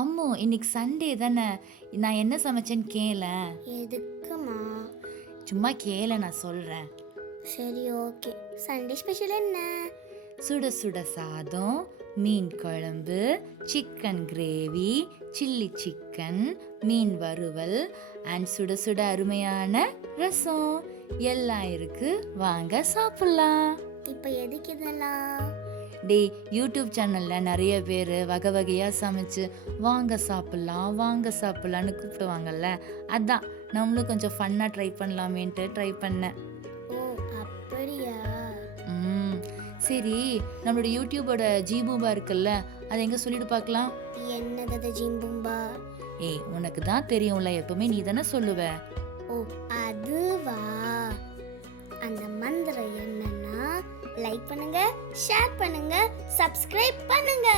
அம்மோ இன்னைக்கு சண்டே தானே, நான் என்ன சமைச்சேன்னு கேளேன். எதுக்குமா? சும்மா கேள, நான் சொல்கிறேன். சரி, ஓகே. சண்டே ஸ்பெஷல் என்ன? சுட சுட சாதம், மீன் குழம்பு, சிக்கன் கிரேவி, சில்லி சிக்கன், மீன் வறுவல் அண்ட் சுட சுட அருமையான ரசம் எல்லாம் இருக்கு. வாங்க சாப்பிடலாம். இப்போ எதுக்கு இதெல்லாம்? டேய், யூடியூப் சேனலில் நிறைய பேர் வகை வகையாக சமைச்சு வாங்க சாப்பிட்லாம் வாங்க சாப்பிட்லான்னு கூப்பிடுவாங்கல்ல, அதான் நம்மளும் கொஞ்சம் ஃபன்னாக ட்ரை பண்ணலாமேன்ட்டு ட்ரை பண்ணேன். ஓ, அப்படியா? சரி, நம்மளோட யூடியூபோட ஜீபூபா இருக்குல்ல, அதை எங்கே சொல்லிட்டு பார்க்கலாம். என்னது அது ஜிம்பும்பா? ஏய், உனக்கு தான் தெரியும்ல, எப்பவுமே நீ தானே சொல்லுவ. ஓ, அதுவா? அந்த மந்திரம் என்னன்னா, லைக் பண்ணுங்க, ஷேர் பண்ணுங்க, சப்ஸ்கிரைப் பண்ணுங்க.